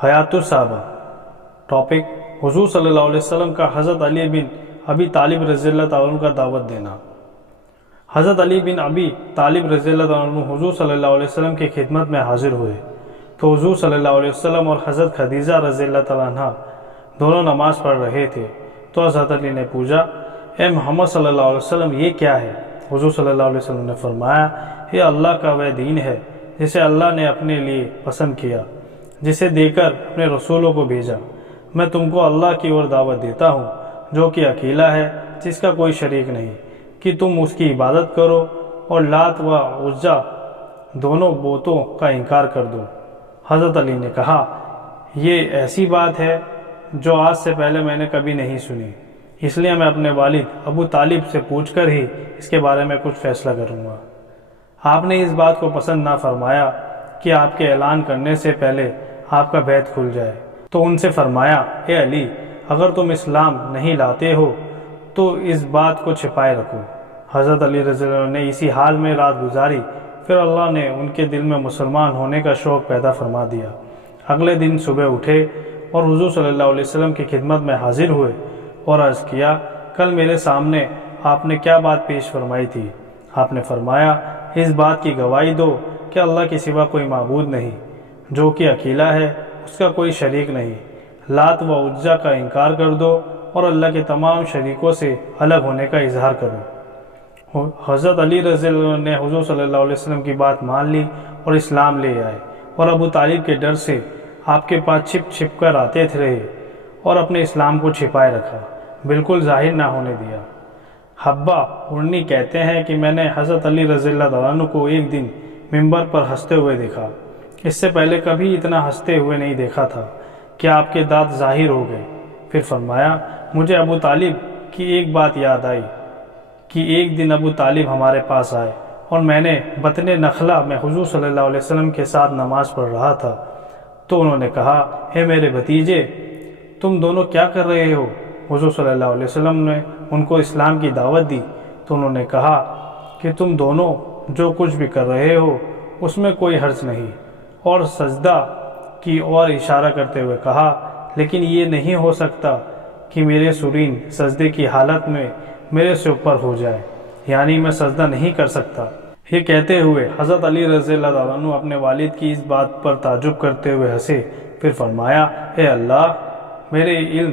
حیات الصحابہ ٹاپک حضور صلی اللہ علیہ وسلم کا حضرت علی بن ابی طالب رضی اللہ تعالیٰ عنہ کا دعوت دینا۔ حضرت علی بن ابی طالب رضی اللہ تعالیٰ عنہ حضور صلی اللہ علیہ وسلم کی خدمت میں حاضر ہوئے تو حضور صلی اللہ علیہ وسلم اور حضرت خدیجہ رضی اللہ تعالیٰ عنہ دونوں نماز پڑھ رہے تھے تو حضرت علی نے پوچھا، اے محمد صلی اللہ علیہ وسلم یہ کیا ہے؟ حضور صلی اللہ علیہ وسلم نے فرمایا، یہ اللہ کا وہ دین ہے جسے اللہ نے اپنے لیے پسند کیا، جسے دے کر اپنے رسولوں کو بھیجا۔ میں تم کو اللہ کی اور دعوت دیتا ہوں جو کہ اکیلا ہے، جس کا کوئی شریک نہیں، کہ تم اس کی عبادت کرو اور لات و عزا دونوں بتوں کا انکار کر دو۔ حضرت علی نے کہا، یہ ایسی بات ہے جو آج سے پہلے میں نے کبھی نہیں سنی، اس لیے میں اپنے والد ابو طالب سے پوچھ کر ہی اس کے بارے میں کچھ فیصلہ کروں گا۔ آپ نے اس بات کو پسند نہ فرمایا کہ آپ کے اعلان کرنے سے پہلے آپ کا بیت کھل جائے، تو ان سے فرمایا، اے علی، اگر تم اسلام نہیں لاتے ہو تو اس بات کو چھپائے رکھو۔ حضرت علی رضی اللہ عنہ نے اسی حال میں رات گزاری، پھر اللہ نے ان کے دل میں مسلمان ہونے کا شوق پیدا فرما دیا۔ اگلے دن صبح اٹھے اور حضور صلی اللہ علیہ وسلم کی خدمت میں حاضر ہوئے اور عرض کیا، کل میرے سامنے آپ نے کیا بات پیش فرمائی تھی؟ آپ نے فرمایا، اس بات کی گواہی دو کہ اللہ کے سوا کوئی معبود نہیں، جو کہ اکیلا ہے، اس کا کوئی شریک نہیں، لات و عزا کا انکار کر دو اور اللہ کے تمام شریکوں سے الگ ہونے کا اظہار کرو۔ حضرت علی رضی اللہ عنہ نے حضور صلی اللہ علیہ وسلم کی بات مان لی اور اسلام لے آئے، اور ابو طالب کے ڈر سے آپ کے پاس چھپ چھپ کر آتے رہے اور اپنے اسلام کو چھپائے رکھا، بالکل ظاہر نہ ہونے دیا۔ حبہ ارنی کہتے ہیں کہ میں نے حضرت علی رضی اللہ عنہ کو ایک دن ممبر پر ہنستے ہوئے دیکھا، اس سے پہلے کبھی اتنا ہنستے ہوئے نہیں دیکھا تھا کہ آپ کے دانت ظاہر ہو گئے۔ پھر فرمایا، مجھے ابو طالب کی ایک بات یاد آئی کہ ایک دن ابو طالب ہمارے پاس آئے اور میں نے بطن نخلہ میں حضور صلی اللہ علیہ وسلم کے ساتھ نماز پڑھ رہا تھا، تو انہوں نے کہا، اے میرے بھتیجے، تم دونوں کیا کر رہے ہو؟ حضور صلی اللہ علیہ وسلم نے ان کو اسلام کی دعوت دی تو انہوں نے کہا کہ تم دونوں جو کچھ بھی کر رہے ہو اس میں کوئی حرج نہیں، اور سجدہ کی اور اشارہ کرتے ہوئے کہا، لیکن یہ نہیں ہو سکتا کہ میرے سرین سجدے کی حالت میں میرے سے اوپر ہو جائے، یعنی میں سجدہ نہیں کر سکتا۔ یہ کہتے ہوئے حضرت علی رضی اللہ عنہ اپنے والد کی اس بات پر تعجب کرتے ہوئے ہنسے، پھر فرمایا، اے اللہ، میرے علم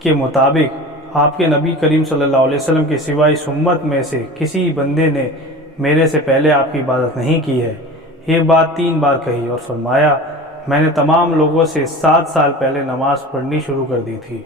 کے مطابق آپ کے نبی کریم صلی اللہ علیہ وسلم کے سوائے اس امت میں سے کسی بندے نے میرے سے پہلے آپ کی عبادت نہیں کی ہے۔ یہ بات 3 بار کہی اور فرمایا، میں نے تمام لوگوں سے 7 سال پہلے نماز پڑھنی شروع کر دی تھی۔